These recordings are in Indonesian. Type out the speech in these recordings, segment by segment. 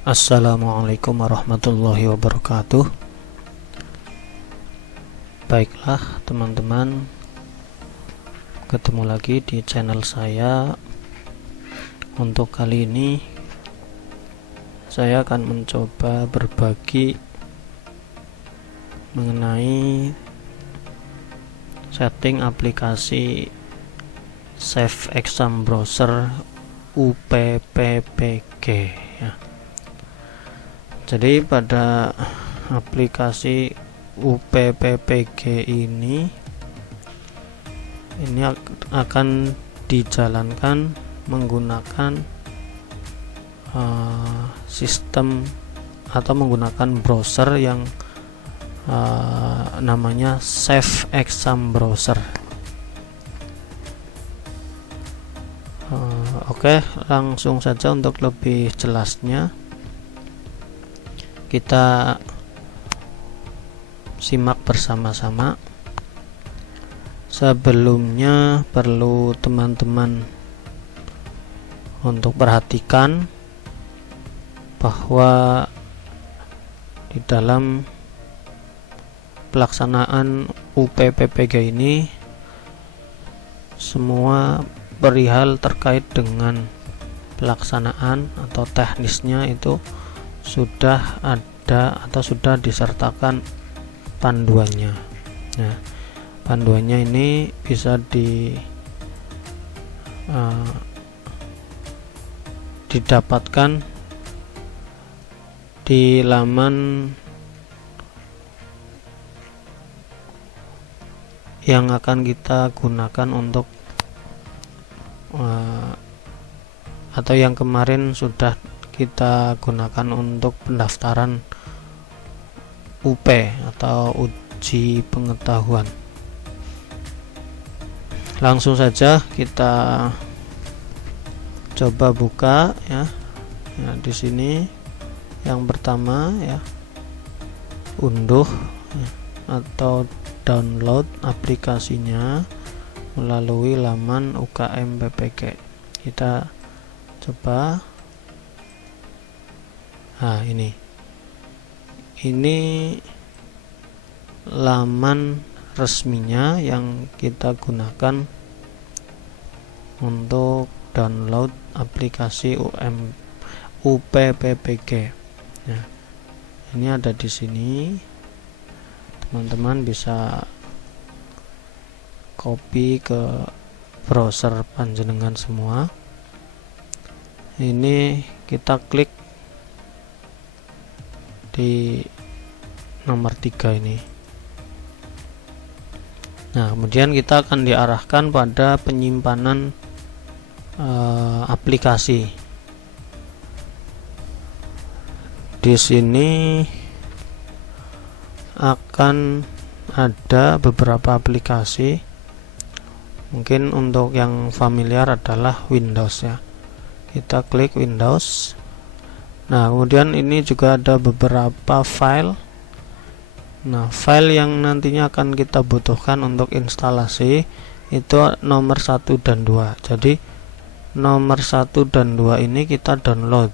Assalamualaikum warahmatullahi wabarakatuh. Baiklah teman-teman, ketemu lagi di channel saya. Untuk kali ini saya akan mencoba berbagi mengenai setting aplikasi Save Exam Browser UPPPG ya. Jadi pada aplikasi UPPPG ini akan dijalankan menggunakan sistem atau menggunakan browser yang namanya Save Exam Browser. Oke, langsung saja untuk lebih jelasnya kita simak bersama-sama. Sebelumnya perlu teman-teman untuk perhatikan bahwa di dalam pelaksanaan UPPPG ini semua perihal terkait dengan pelaksanaan atau teknisnya itu sudah ada atau sudah disertakan panduannya. Nah, panduannya ini bisa didapatkan di laman yang akan kita gunakan untuk atau yang kemarin sudah kita gunakan untuk pendaftaran UP atau uji pengetahuan. Langsung saja kita coba buka ya. Nah, di sini yang pertama ya, unduh ya, atau download aplikasinya melalui laman UKM PPG. Kita coba. Nah, ini laman resminya yang kita gunakan untuk download aplikasi UPPPG. Nah, ini ada di sini. Teman-teman bisa copy ke browser panjenengan semua. Ini kita klik di nomor 3 ini. Nah, kemudian kita akan diarahkan pada penyimpanan aplikasi. Di sini akan ada beberapa aplikasi. Mungkin untuk yang familiar adalah Windows ya. Kita klik Windows. Nah, kemudian ini juga ada beberapa file. Nah, file yang nantinya akan kita butuhkan untuk instalasi itu nomor 1 dan 2. Jadi nomor 1 dan 2 ini kita download.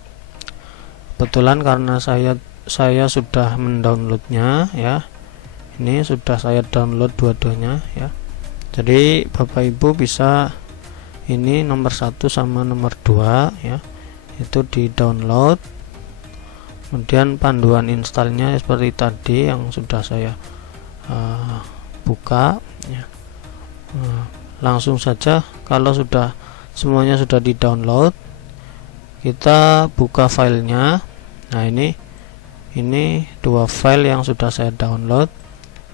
Kebetulan karena saya sudah mendownloadnya ya. Ini sudah saya download dua-duanya ya. Jadi Bapak Ibu bisa ini nomor 1 sama nomor 2 ya. Itu di download. Kemudian panduan installnya seperti tadi yang sudah saya buka ya. Langsung saja kalau sudah semuanya sudah di download, kita buka filenya. Nah, ini dua file yang sudah saya download.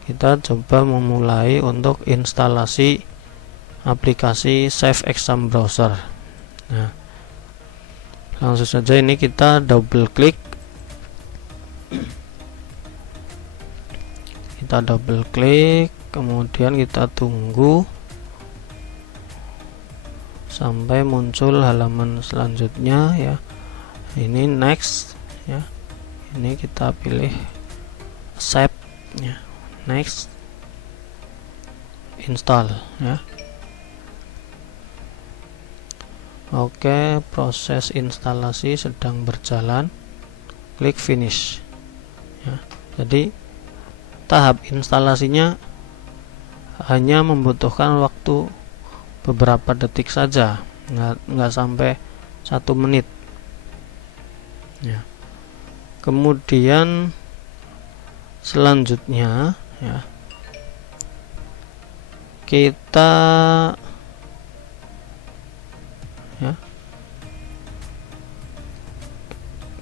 Kita coba memulai untuk instalasi aplikasi Save Exam Browser. Nah, langsung saja ini kita double klik. Kita double klik, kemudian kita tunggu sampai muncul halaman selanjutnya ya. Ini next ya. Ini kita pilih save ya. Next, install ya. Oke, proses instalasi sedang berjalan. klik finish ya. Jadi tahap instalasinya hanya membutuhkan waktu beberapa detik saja, nggak sampai 1 menit ya. Kemudian selanjutnya ya,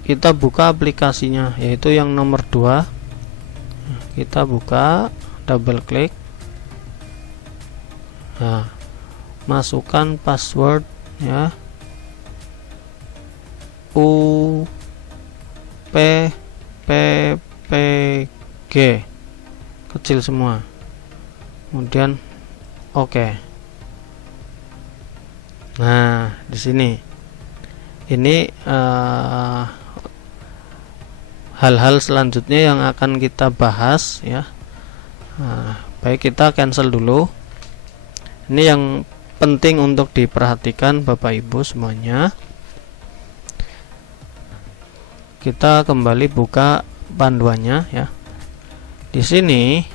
kita buka aplikasinya, yaitu yang nomor 2. Kita buka, double klik, nah, masukkan password ya, UPPPG kecil semua, kemudian oke. Nah, di sini ini hal-hal selanjutnya yang akan kita bahas ya. Nah, baik, kita cancel dulu. Ini yang penting untuk diperhatikan Bapak Ibu semuanya. Kita kembali buka panduannya ya. Di sini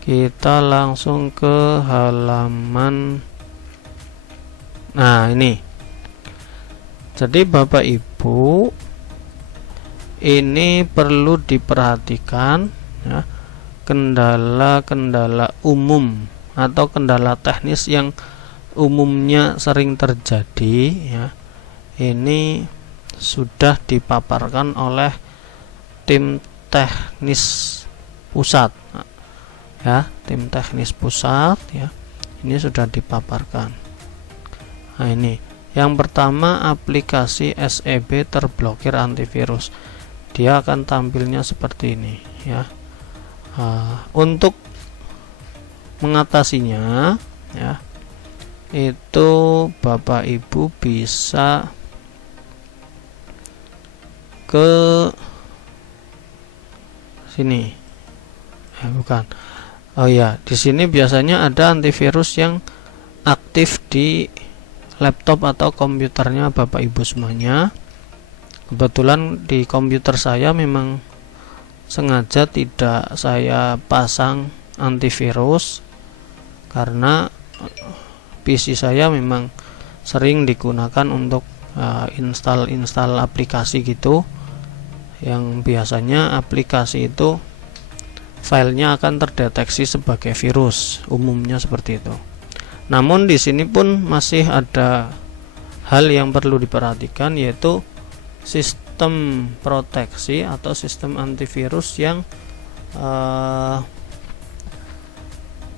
kita langsung ke halaman. Nah, ini. Jadi Bapak Ibu, ini perlu diperhatikan ya, kendala-kendala umum atau kendala teknis yang umumnya sering terjadi ya. Ini sudah dipaparkan oleh tim teknis pusat ya, tim teknis pusat ya. Ini sudah dipaparkan. Nah, ini yang pertama, aplikasi SEB terblokir antivirus. Dia akan tampilnya seperti ini ya. Untuk mengatasinya ya, itu Bapak Ibu bisa ke sini. Bukan. Oh ya, di sini biasanya ada antivirus yang aktif di laptop atau komputernya Bapak Ibu semuanya. Kebetulan di komputer saya memang sengaja tidak saya pasang antivirus karena PC saya memang sering digunakan untuk install aplikasi gitu, yang biasanya aplikasi itu filenya akan terdeteksi sebagai virus, umumnya seperti itu. Namun di sini pun masih ada hal yang perlu diperhatikan, yaitu sistem proteksi atau sistem antivirus yang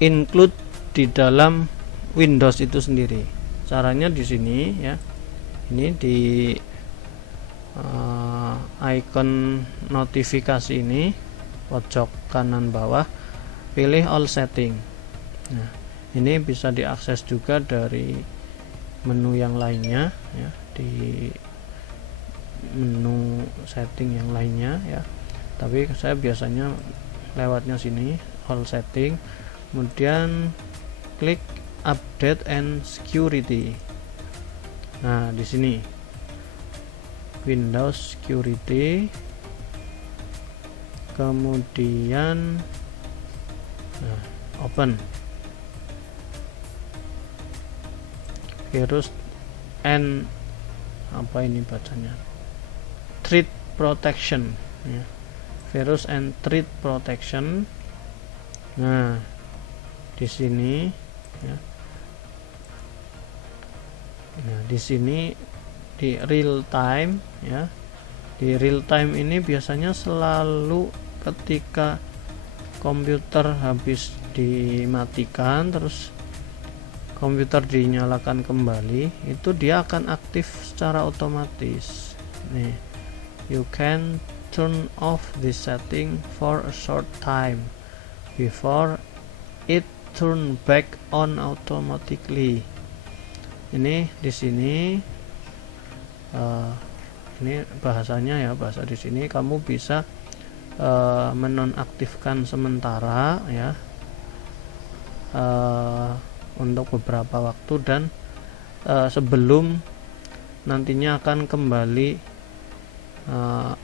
include di dalam Windows itu sendiri. Caranya di sini ya. Ini di icon notifikasi ini pojok kanan bawah, pilih all setting. Nah, ini bisa diakses juga dari menu yang lainnya ya, di menu setting yang lainnya ya. Tapi saya biasanya lewatnya sini, all setting, kemudian klik update and security. Nah, di sini Windows security, kemudian open virus and apa ini bacanya, threat protection ya. Virus and threat protection. Nah, di sini ya. Nah, di sini di real time ya. Di real time ini biasanya selalu ketika komputer habis dimatikan terus komputer dinyalakan kembali, itu dia akan aktif secara otomatis. Nih, you can turn off this setting for a short time before it turn back on automatically. Ini di sini ini bahasanya ya, bahasa di sini kamu bisa menonaktifkan sementara ya untuk beberapa waktu, dan sebelum nantinya akan kembali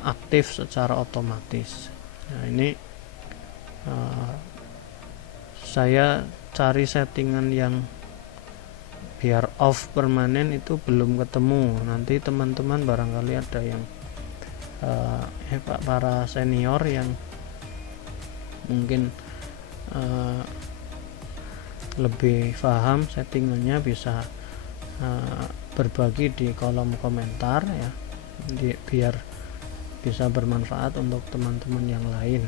aktif secara otomatis. Nah, ini saya cari settingan yang biar off permanen itu belum ketemu. Nanti teman-teman barangkali ada yang para senior yang mungkin lebih paham settingannya bisa berbagi di kolom komentar ya, biar bisa bermanfaat untuk teman-teman yang lain.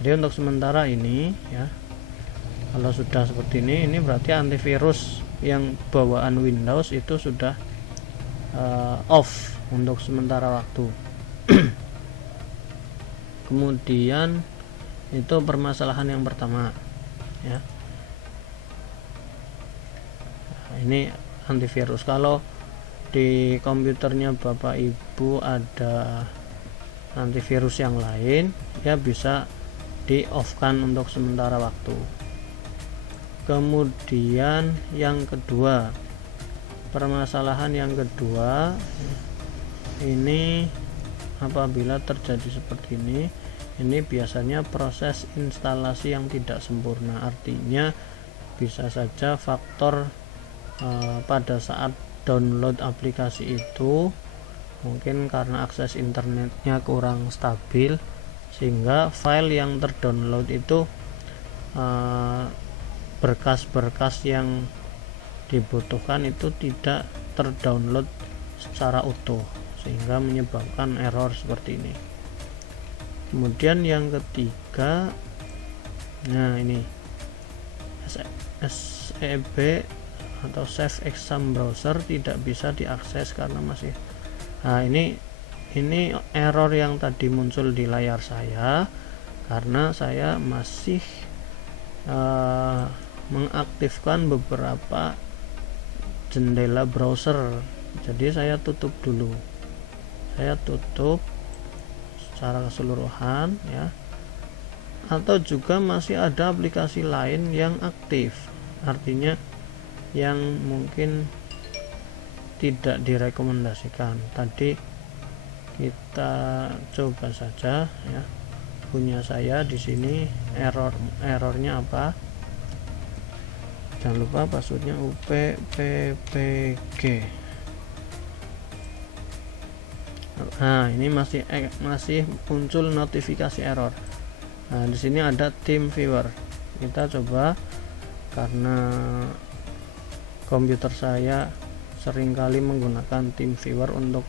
Jadi untuk sementara ini ya, kalau sudah seperti ini berarti antivirus yang bawaan Windows itu sudah off untuk sementara waktu. Kemudian itu permasalahan yang pertama ya. Nah, ini antivirus. Kalau di komputernya Bapak Ibu ada antivirus yang lain, ya bisa di off kan untuk sementara waktu. Kemudian yang kedua, permasalahan yang kedua ini apabila terjadi seperti ini biasanya proses instalasi yang tidak sempurna. Artinya bisa saja faktor pada saat download aplikasi itu mungkin karena akses internetnya kurang stabil, sehingga file yang terdownload itu berkas-berkas yang dibutuhkan itu tidak terdownload secara utuh, sehingga menyebabkan error seperti ini. Kemudian yang ketiga, nah ini SEB atau Save Exam Browser tidak bisa diakses karena masih, nah ini error yang tadi muncul di layar saya karena saya masih mengaktifkan beberapa jendela browser. Jadi saya tutup dulu, saya tutup secara keseluruhan ya, atau juga masih ada aplikasi lain yang aktif, artinya yang mungkin tidak direkomendasikan. Tadi kita coba saja ya, punya saya di sini errornya apa, jangan lupa passwordnya uppg. Nah, ini masih muncul notifikasi error. Nah, di sini ada TeamViewer. Kita coba, karena komputer saya seringkali menggunakan TeamViewer untuk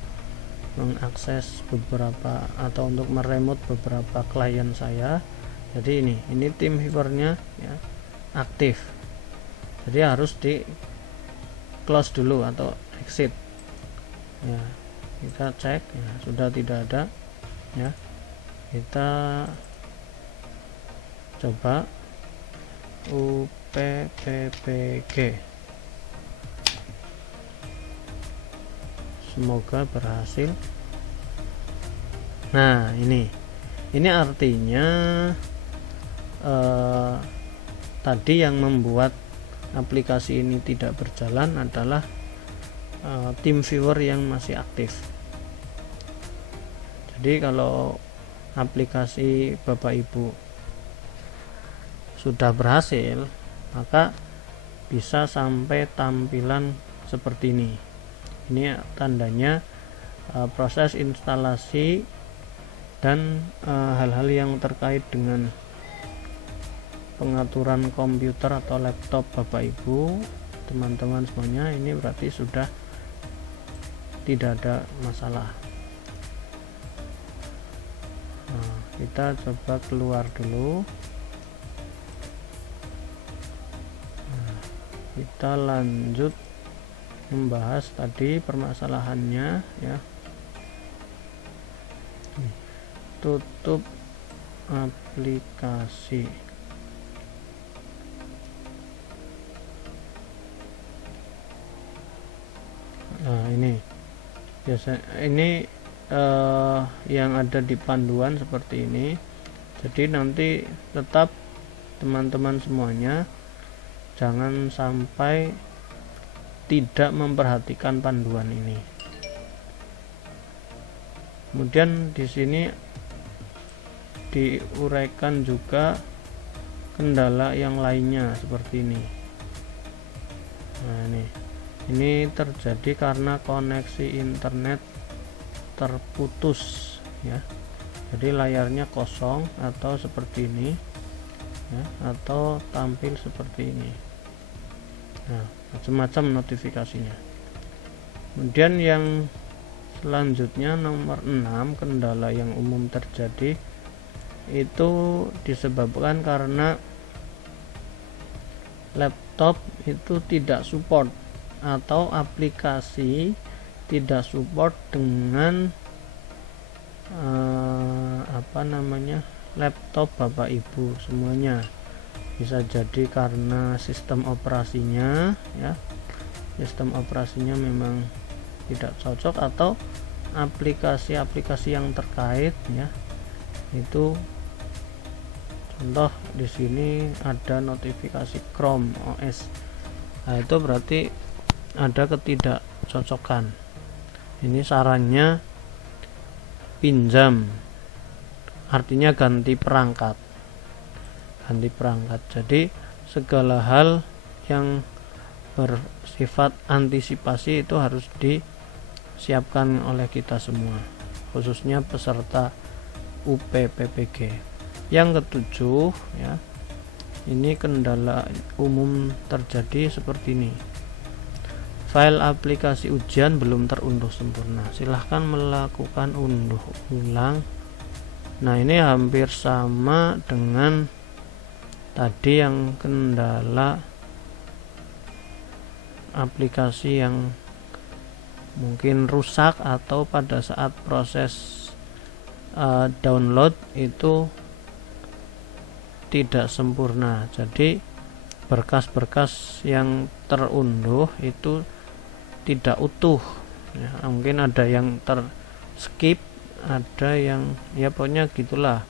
mengakses beberapa atau untuk meremote beberapa klien saya. Jadi ini TeamViewer-nya ya, aktif. Jadi harus di close dulu atau exit. Ya, kita cek ya, sudah tidak ada ya. Kita coba uppg, semoga berhasil. Nah, ini artinya tadi yang membuat aplikasi ini tidak berjalan adalah TeamViewer yang masih aktif. Jadi kalau aplikasi Bapak Ibu sudah berhasil, maka bisa sampai tampilan seperti ini. Ini tandanya proses instalasi dan hal-hal yang terkait dengan pengaturan komputer atau laptop Bapak Ibu, teman-teman semuanya, ini berarti sudah tidak ada masalah. Nah, kita coba keluar dulu. Nah, kita lanjut membahas tadi permasalahannya ya. Tutup aplikasi. Nah, ini biasa ini yang ada di panduan seperti ini. Jadi nanti tetap teman-teman semuanya jangan sampai tidak memperhatikan panduan ini. Kemudian di sini diuraikan juga kendala yang lainnya seperti ini. Nah, ini terjadi karena koneksi internet terputus ya. Jadi layarnya kosong atau seperti ini ya, atau tampil seperti ini. Nah, macam-macam notifikasinya. Kemudian yang selanjutnya nomor 6, kendala yang umum terjadi itu disebabkan karena laptop itu tidak support atau aplikasi tidak support dengan laptop Bapak Ibu semuanya. Bisa jadi karena sistem operasinya ya, sistem operasinya memang tidak cocok, atau aplikasi-aplikasi yang terkait ya. Itu contoh di sini ada notifikasi Chrome OS. Nah, itu berarti ada ketidakcocokan. Ini sarannya pinjam, artinya ganti perangkat. Jadi segala hal yang bersifat antisipasi itu harus disiapkan oleh kita semua, khususnya peserta UPPPG. Yang ketujuh ya, ini kendala umum terjadi seperti ini. File aplikasi ujian belum terunduh sempurna, silahkan melakukan unduh ulang. Nah, ini hampir sama dengan tadi yang kendala aplikasi yang mungkin rusak atau pada saat proses download itu tidak sempurna. Jadi berkas-berkas yang terunduh itu tidak utuh ya, mungkin ada yang terskip, ada yang ya pokoknya gitulah,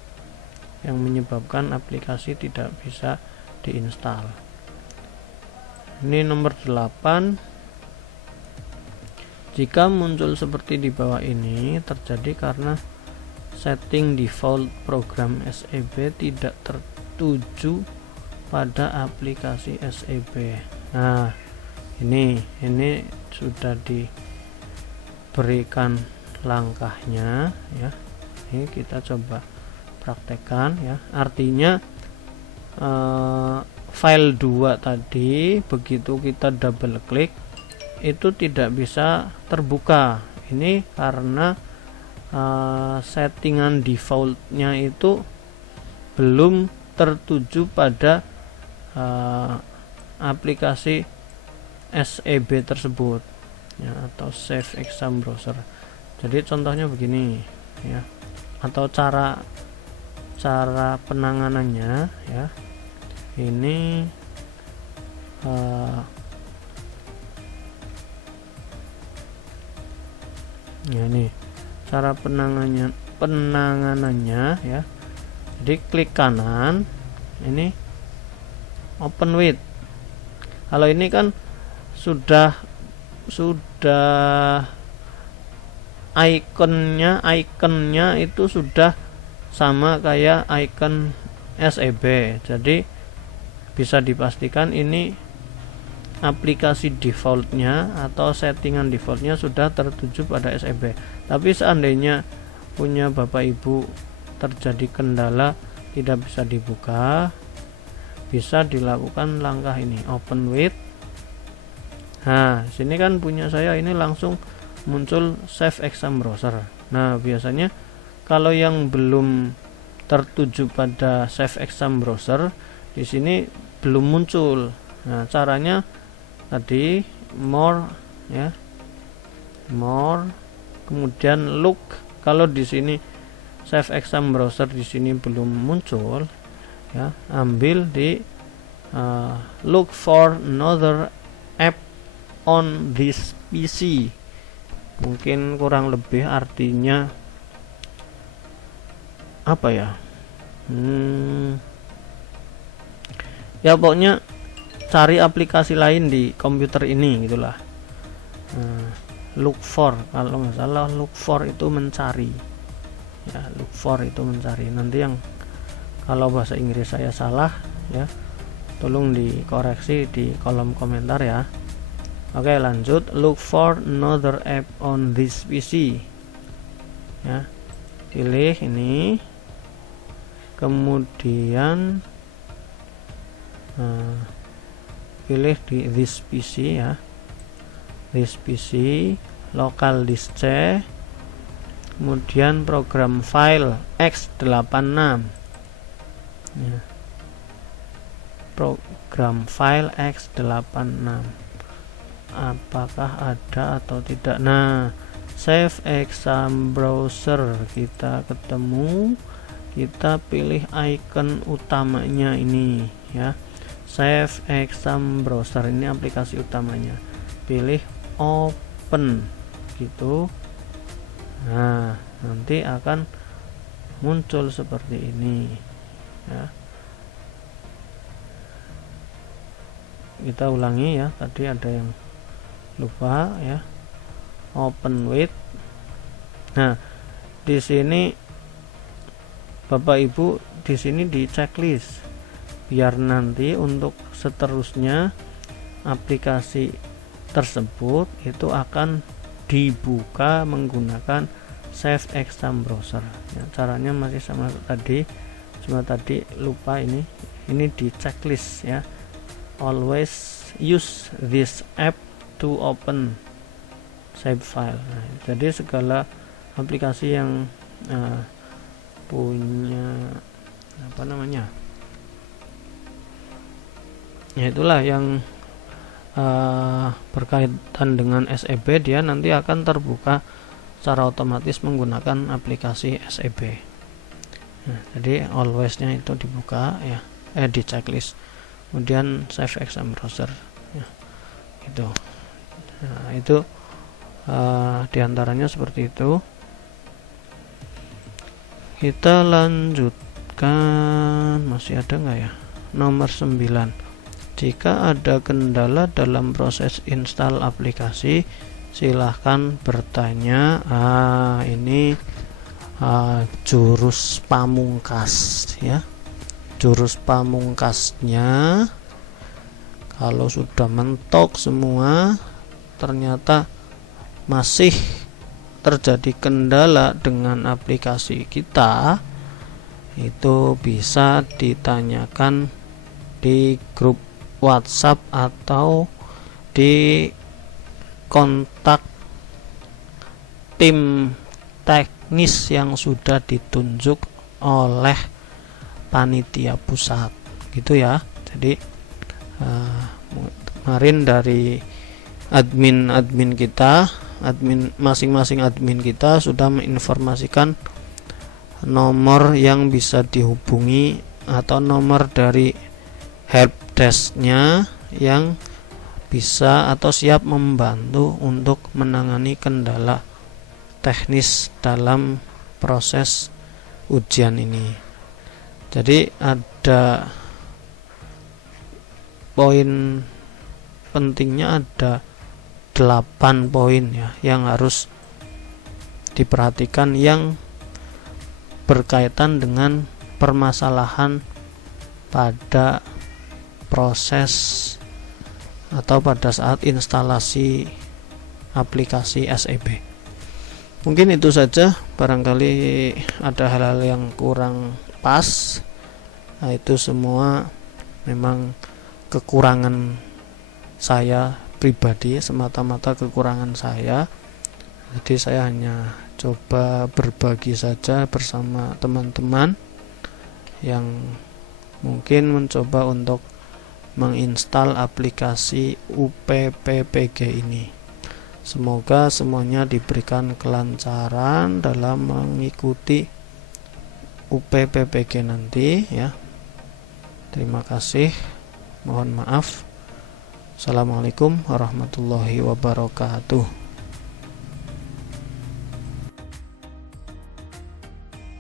yang menyebabkan aplikasi tidak bisa diinstal. Ini nomor 8, jika muncul seperti di bawah ini terjadi karena setting default program SEB tidak tertuju pada aplikasi SEB. Nah, ini sudah diberikan langkahnya ya. Ini kita coba praktekkan ya. Artinya file 2 tadi begitu kita double klik itu tidak bisa terbuka. Ini karena settingan defaultnya itu belum tertuju pada aplikasi SEB tersebut ya, atau Save Exam Browser. Jadi contohnya begini ya, atau cara penanganannya ya. Ini ya, ini cara penanganannya ya. Jadi klik kanan, ini open with. Kalau ini kan sudah ikonnya itu sudah sama kayak icon SEB. Jadi bisa dipastikan ini aplikasi defaultnya atau settingan defaultnya sudah tertuju pada SEB. Tapi seandainya punya Bapak Ibu terjadi kendala tidak bisa dibuka, bisa dilakukan langkah ini, open with. Nah, sini kan punya saya ini langsung muncul Save Exam Browser. Nah, biasanya kalau yang belum tertuju pada Save Exam Browser di sini belum muncul. Nah, caranya tadi more ya, more, kemudian look. Kalau di sini Save Exam Browser di sini belum muncul ya, ambil di look for another app on this PC. Mungkin kurang lebih artinya apa ya, ya pokoknya cari aplikasi lain di komputer ini gitulah. Look for, kalau nggak salah look for itu mencari ya, look for itu mencari. Nanti yang kalau bahasa Inggris saya salah ya, tolong dikoreksi di kolom komentar ya. Oke, lanjut. Look for another app on this PC ya, pilih ini, kemudian pilih di this PC ya, this PC, local disk C, kemudian program file x86 ya. Program file x86 apakah ada atau tidak. Nah, save exam browser kita ketemu, kita pilih icon utamanya ini ya, save exam browser, ini aplikasi utamanya, pilih open gitu. Nah, nanti akan muncul seperti ini ya. Kita ulangi ya, tadi ada yang lupa ya, open with. Nah, di sini Bapak Ibu di sini di checklist biar nanti untuk seterusnya aplikasi tersebut itu akan dibuka menggunakan save exam browser ya. Caranya masih sama tadi, cuma tadi lupa ini di checklist ya. Always use this app to open save file. Nah, jadi segala aplikasi yang punya apa namanya ya, itulah yang berkaitan dengan SEB, dia nanti akan terbuka secara otomatis menggunakan aplikasi SEB. Nah, jadi always-nya itu dibuka ya, di checklist, kemudian save exam browser ya, gitu. Nah, itu diantaranya seperti itu. Kita lanjutkan, masih ada nggak ya, nomor 9. Jika ada kendala dalam proses install aplikasi, silahkan bertanya. Ini jurus pamungkas ya, jurus pamungkasnya. Kalau sudah mentok semua ternyata masih terjadi kendala dengan aplikasi kita, itu bisa ditanyakan di grup WhatsApp atau di kontak tim teknis yang sudah ditunjuk oleh panitia pusat gitu ya. Jadi kemarin dari admin kita, masing-masing admin kita sudah menginformasikan nomor yang bisa dihubungi atau nomor dari helpdesk-nya yang bisa atau siap membantu untuk menangani kendala teknis dalam proses ujian ini. Jadi ada poin pentingnya, ada 8 poin ya yang harus diperhatikan yang berkaitan dengan permasalahan pada proses atau pada saat instalasi aplikasi SEB. Mungkin itu saja, barangkali ada hal-hal yang kurang pas. Nah, itu semua memang kekurangan saya pribadi, semata-mata kekurangan saya. Jadi saya hanya coba berbagi saja bersama teman-teman yang mungkin mencoba untuk menginstal aplikasi UPPPG ini. Semoga semuanya diberikan kelancaran dalam mengikuti UPPPG nanti ya. Terima kasih, mohon maaf. Assalamualaikum warahmatullahi wabarakatuh.